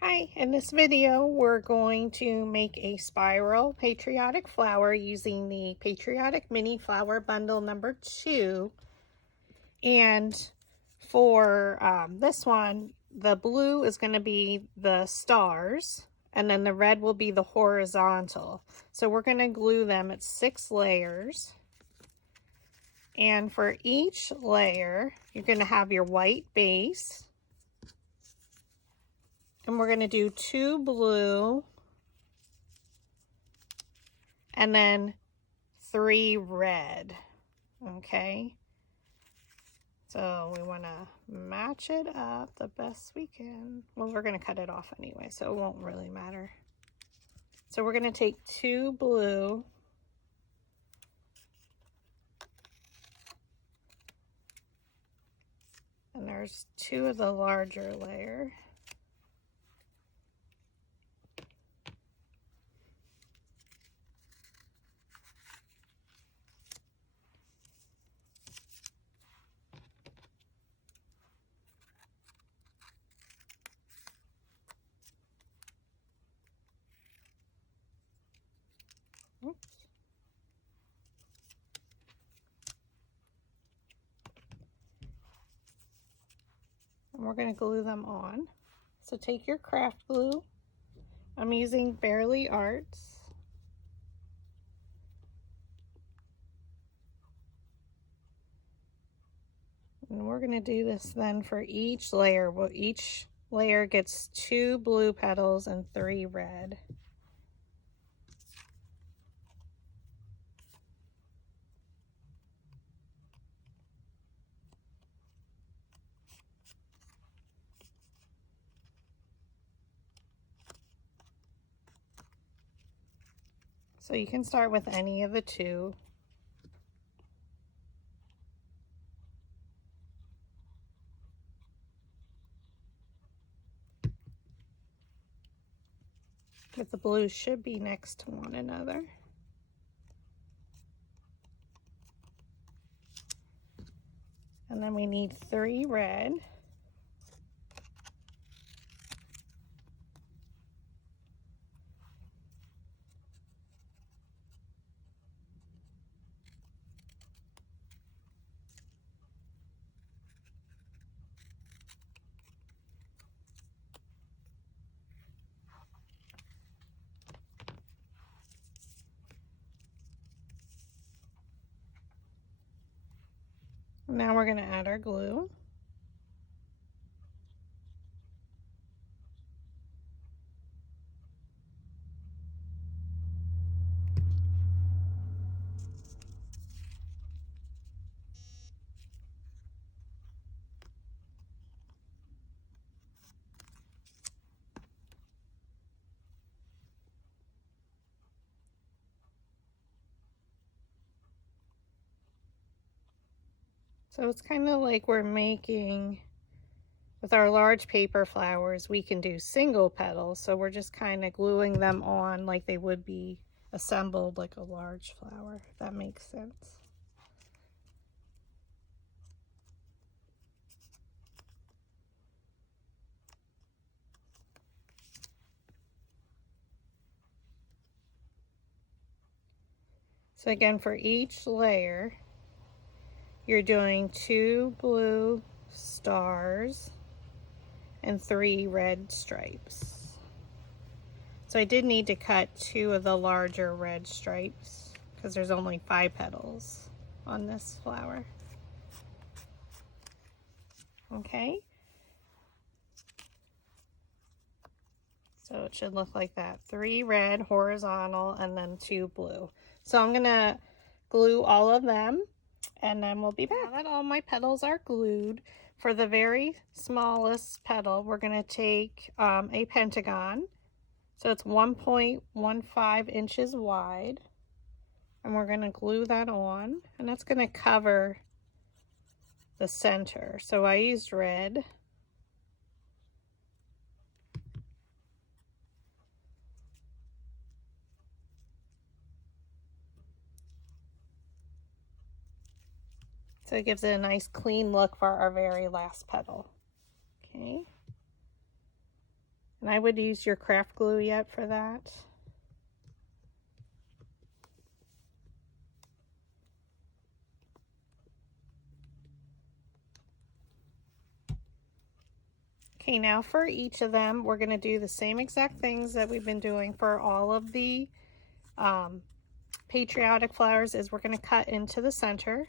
Hi, in this video we're going to make a spiral patriotic flower using the Patriotic Mini Flower Bundle number 2. And for this one, the blue is going to be the stars and then the red will be the horizontal. So we're going to glue them at 6 layers. And for each layer, you're going to have your white base. And we're going to do 2 blue and then 3 red. Okay, so we want to match it up the best we can. Well, we're going to cut it off anyway, so it won't really matter. So we're going to take 2 blue and there's 2 of the larger layer. Oops. And we're going to glue them on. So take your craft glue. I'm using Fairly Arts. And we're going to do this then for each layer. Well, each layer gets 2 blue petals and 3 red. So you can start with any of the 2. But the blues should be next to one another. And then we need 3 red. Now we're going to add our glue. So it's kind of like we're making, with our large paper flowers, we can do single petals. So we're just kind of gluing them on like they would be assembled like a large flower, if that makes sense. So again, for each layer, you're doing 2 blue stars and 3 red stripes. So I did need to cut 2 of the larger red stripes because there's only 5 petals on this flower. Okay. So it should look like that. 3 red horizontal and then 2 blue. So I'm gonna glue all of them and then we'll be back. Now that all my petals are glued, for the very smallest petal, we're gonna take a pentagon. So it's 1.15 inches wide. And we're gonna glue that on, and that's gonna cover the center. So I used red. So it gives it a nice clean look for our very last petal. Okay. And I would use your craft glue yet for that. Okay, now for each of them, we're going to do the same exact things that we've been doing for all of the patriotic flowers. Is we're going to cut into the center.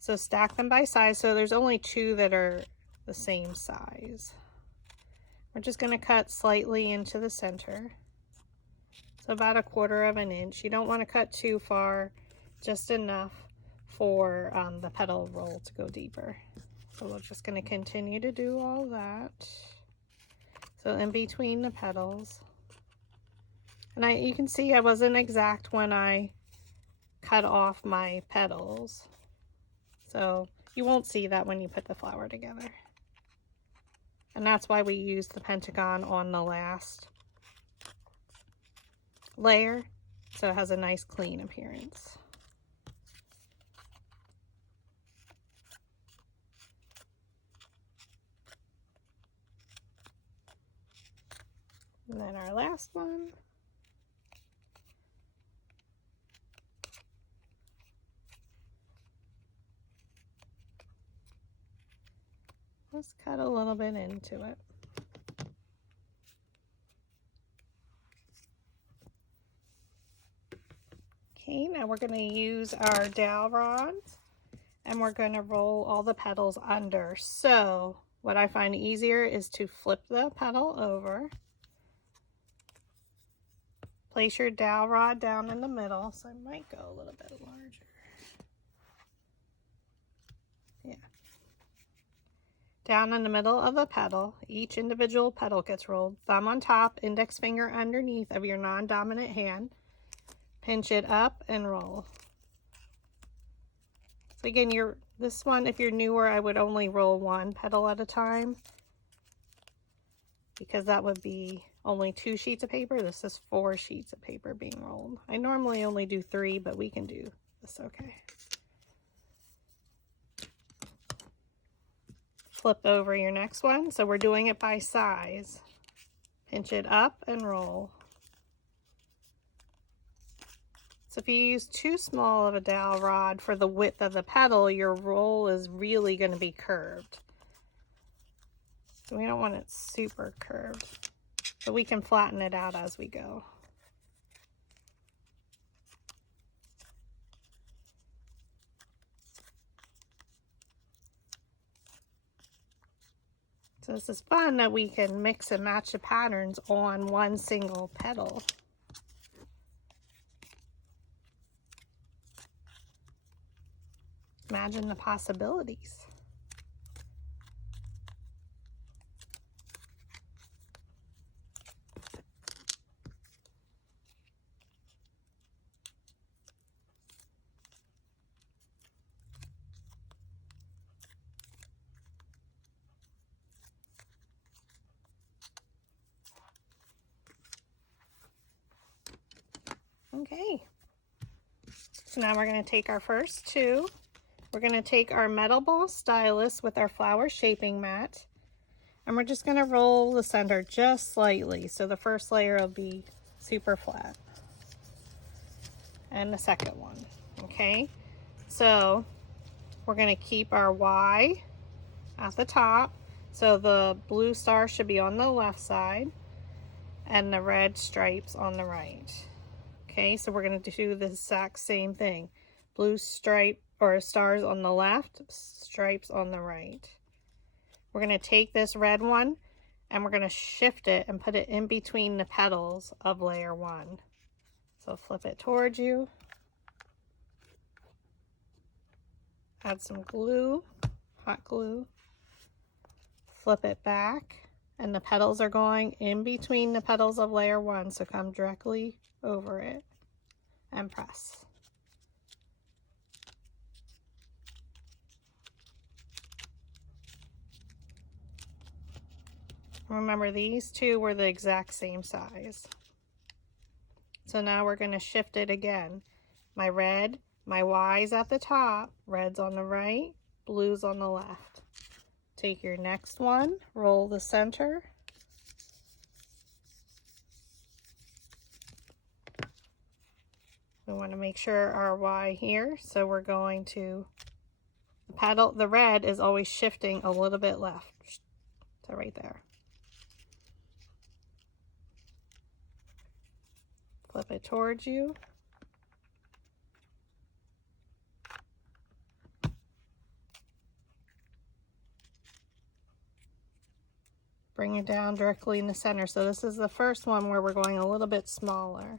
So stack them by size. So there's only 2 that are the same size. We're just going to cut slightly into the center. So about 1/4 inch. You don't want to cut too far, just enough for the petal roll to go deeper. So we're just going to continue to do all that. So in between the petals. And you can see I wasn't exact when I cut off my petals. So you won't see that when you put the flower together. And that's why we use the pentagon on the last layer, so it has a nice clean appearance. And then our last one. Let's cut a little bit into it. Okay, now we're going to use our dowel rods and we're going to roll all the petals under. So what I find easier is to flip the petal over. Place your dowel rod down in the middle, so I might go a little bit larger. Yeah. Down in the middle of the petal, each individual petal gets rolled. Thumb on top, index finger underneath of your non-dominant hand. Pinch it up and roll. So again, this one, if you're newer, I would only roll 1 petal at a time, because that would be only 2 sheets of paper. This is 4 sheets of paper being rolled. I normally only do 3, but we can do this okay. Flip over your next one. So we're doing it by size. Pinch it up and roll. So if you use too small of a dowel rod for the width of the petal, your roll is really going to be curved. So we don't want it super curved, but we can flatten it out as we go. So this is fun that we can mix and match the patterns on one single petal. Imagine the possibilities. Okay, so now we're going to take our first 2. We're going to take our metal ball stylus with our flower shaping mat, and we're just going to roll the center just slightly, so the first layer will be super flat, and the second one. Okay, so we're going to keep our Y at the top, so the blue star should be on the left side and the red stripes on the right. Okay, so we're going to do the exact same thing. Blue stripe or stars on the left, stripes on the right. We're going to take this red one and we're going to shift it and put it in between the petals of layer 1. So flip it towards you. Add some glue, hot glue. Flip it back, and the petals are going in between the petals of layer 1, so come directly over it and press. Remember, these 2 were the exact same size. So now we're going to shift it again. My red, my Y's at the top, red's on the right, blue's on the left. Take your next one, roll the center, We want to make sure our Y here, so we're going to the red is always shifting a little bit left, so right there. Flip it towards you. Bring it down directly in the center. So this is the first one where we're going a little bit smaller.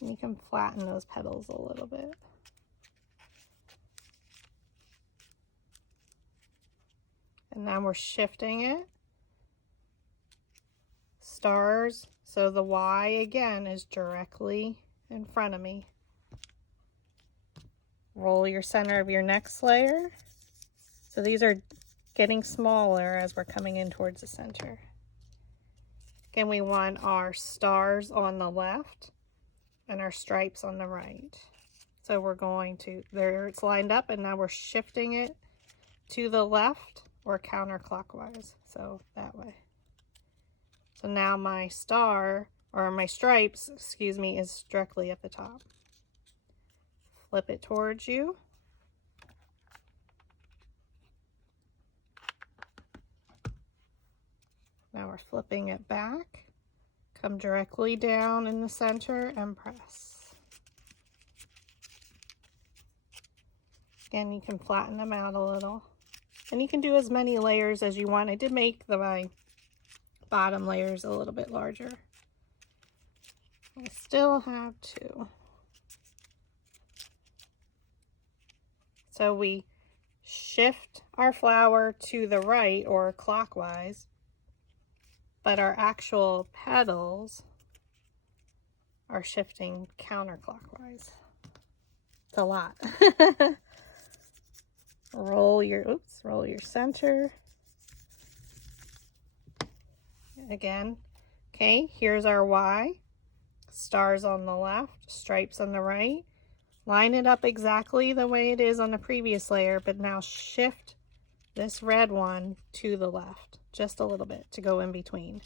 And you can flatten those petals a little bit. And now we're shifting it. Stars. So the Y again is directly in front of me. Roll your center of your next layer. So these are getting smaller as we're coming in towards the center. Again, we want our stars on the left and our stripes on the right. So we're going to, there it's lined up, and now we're shifting it to the left or counterclockwise, so that way. So now my star, or my stripes, excuse me, is directly at the top. Flip it towards you. Now we're flipping it back. Come directly down in the center and press. Again, you can flatten them out a little. And you can do as many layers as you want. I did make my bottom layers a little bit larger. I still have 2. So we shift our flower to the right or clockwise, but our actual petals are shifting counterclockwise. It's a lot. roll your center. Again, okay, here's our Y. Stars on the left, stripes on the right. Line it up exactly the way it is on the previous layer, but now shift this red one to the left, just a little bit to go in between.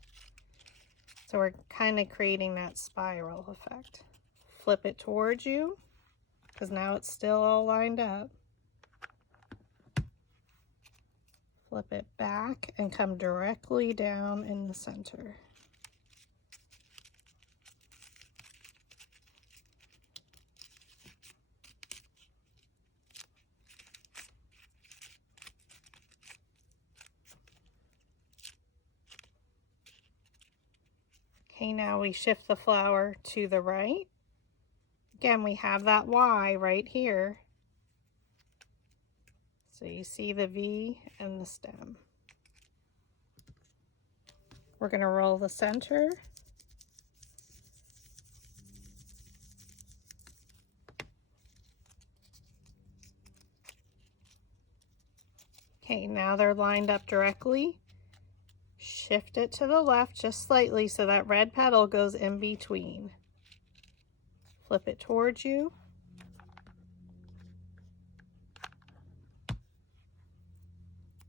So we're kind of creating that spiral effect. Flip it towards you, because now it's still all lined up. Flip it back and come directly down in the center. Okay, now we shift the flower to the right. Again, we have that Y right here. So you see the V and the stem. We're going to roll the center. Okay, now they're lined up directly. Shift it to the left just slightly so that red petal goes in between. Flip it towards you.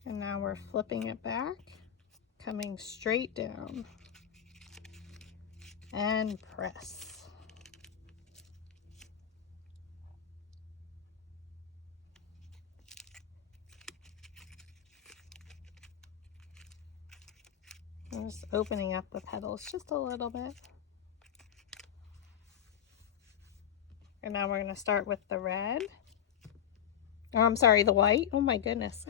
And now we're flipping it back, coming straight down, and press. I'm just opening up the petals just a little bit. And now we're going to start with the red. Oh, I'm sorry, the white. Oh my goodness.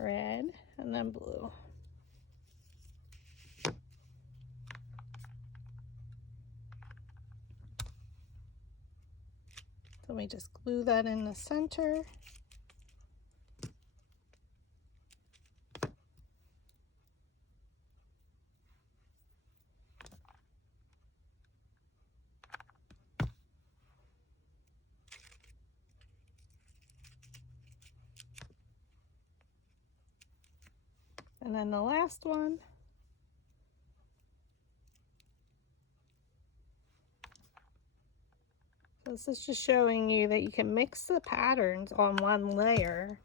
Red and then blue. So we just glue that in the center. And then the last one. So this is just showing you that you can mix the patterns on one layer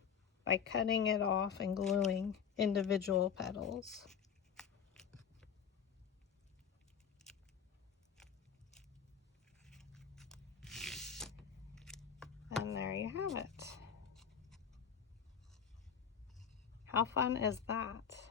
by cutting it off and gluing individual petals. How fun is that?